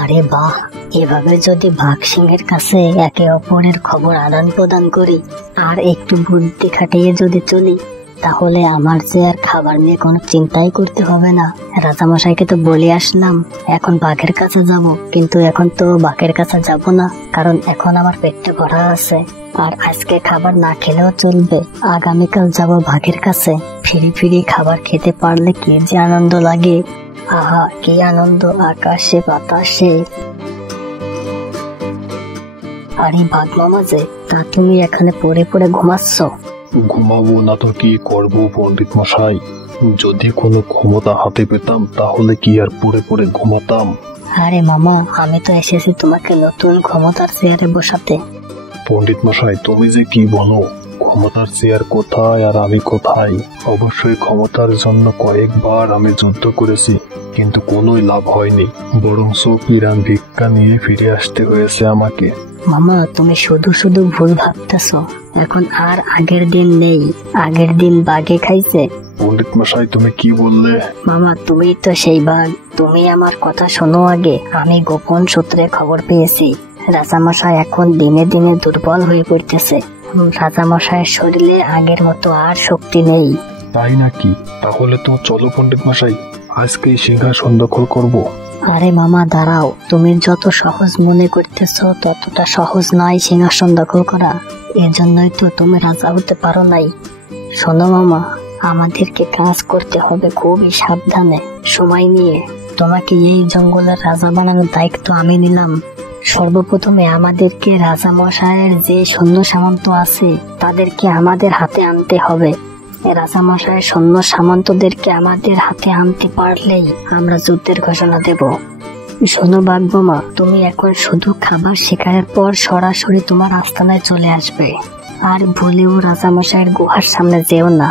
আরে বাহ, এভাবে যদি বাঘ সিংহের কাছে একে অপরের খবর আদান প্রদান করি আর একটু বুদ্ধি খাটিয়ে যদি চলি, তাহলে আমার যে আর খাবার নিয়ে কোনো চিন্তাই করতে হবে না। রাজামশাইকে তো বলে আসলাম এখন বাঘের কাছে যাব, কিন্তু এখন তো বাঘের কাছে যাব না, কারণ এখন আমার পেটটা ভরা আছে। আর আজকে খাবার না খেলেও চলবে, আগামীকাল যাব বাঘের কাছে। ফিরি ফিরি খাবার খেতে পারলে কি যে আনন্দ লাগে, আহা কি আনন্দ আকাশে বাতাসে। আরে বাঘ মামা যে, তা তুমি এখানে পড়ে পড়ে ঘুমাচ্ছ? ঘুমাবো না তো কি করবো পণ্ডিত মশাই, যদি কোনো ক্ষমতা হাতে পেতাম তাহলে কি আর পড়ে পড়ে ঘুমাতাম। আরে মামা, আমি তো এসেছি তোমাকে নতুন ক্ষমতার চেয়ারে বসাতে। পণ্ডিত মশাই তুমি যে কি বলো, ক্ষমতার চেয়ার কোথায় আর আমি কোথায়? অবশ্যই ক্ষমতার জন্য কয়েকবার আমি যুদ্ধ করেছি, কিন্তু কোনোই লাভ হয়নি, বরং পিরান ভিক্ষা নিয়ে ফিরে আসতে হয়েছে আমাকে। মামা তুমি শুধু শুধু ভুল ভাবতেছ, এখন আর আগের দিন নেই, আগের দিন বাঘে খাইছে। পণ্ডিত মশাই তুমি কি বললে? মামা তুমি তো সেই বাঘ, তুমি আমার কথা শোনো আগে। আমি গোপন সূত্রে খবর পেয়েছি, রাজামশাই এখন দিনে দিনে দুর্বল হয়ে পড়তেছে। রাজামশাইয়ের শরীরে আগের মতো আর শক্তি নেই। তাই নাকি? তাহলে তো চলো পণ্ডিত মশাই, আজকেই সিংহাসন দখল করব। আরে মামা দাঁড়াও, তুমি যত সহজ মনে করতেছ ততটা সহজ নয় সিংহাসন দখল করা। এর জন্যই তো তুমি রাজা হতে পারো নাই। শোনো মামা, আমাদেরকে কাজ করতে হবে খুবই সাবধানে, সময় নিয়ে। তোমাকে এই জঙ্গলের রাজা বানানোর দায়িত্ব আমি নিলাম। সর্বপ্রথমে আমাদেরকে রাজামশাইয়ের যে সৈন্য সামন্ত আছে তাদেরকে আমাদের হাতে আনতে হবে। রাজামশাইয়ের সৈন্য সামন্তদেরকে আমাদের হাতে আনতে পারলেই আমরা যুদ্ধের ঘোষণা দেব। শোনো বাঘমামা, তুমি এখন শুধু খাবার শিকারের পর সরাসরি তোমার আস্তানায় চলে আসবে। আর ভুলেও রাজামশাইয়ের গুহার সামনে যেও না,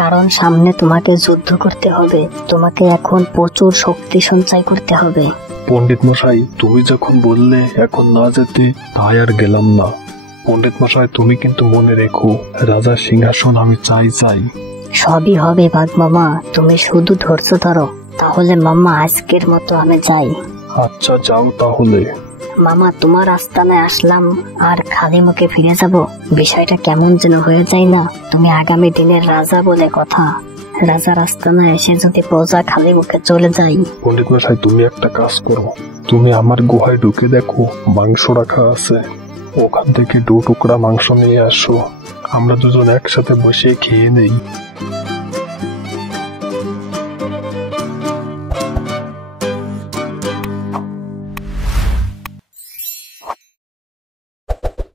কারণ সামনে তোমাকে যুদ্ধ করতে হবে। তোমাকে এখন প্রচুর শক্তি সঞ্চয় করতে হবে। পণ্ডিত মশাই তুমি যখন বললে এখন না যেতে, তাই আর গেলাম না। পণ্ডিত মশাই তুমি কিন্তু মনে রেখো, রাজার সিংহাসন আমি চাই। সবই হবে বাঘ মামা, তুমি শুধু ধৈর্য ধরো। তাহলে মামা আজকের মতো আমি যাই। আচ্ছা যাও তাহলে। মামা তোমার আস্তানায় আসলাম আর খালি মুখে ফিরে যাব, বিষয়টা কেমন যেন হয়ে যায় না? তুমি আগামী দিনের রাজা বলে কথা, রাজার আস্তানায় এসে যদি প্রজা খালি মুখে চলে যাই। পণ্ডিত মশাই তুমি একটা কাজ করো, তুমি আমার গুহায় ঢুকে দেখো মাংস রাখা আছে, ওখান থেকে 2 টুকরা মাংস নিয়ে আসো, আমরা দুজন একসাথে বসে খেয়ে নেই।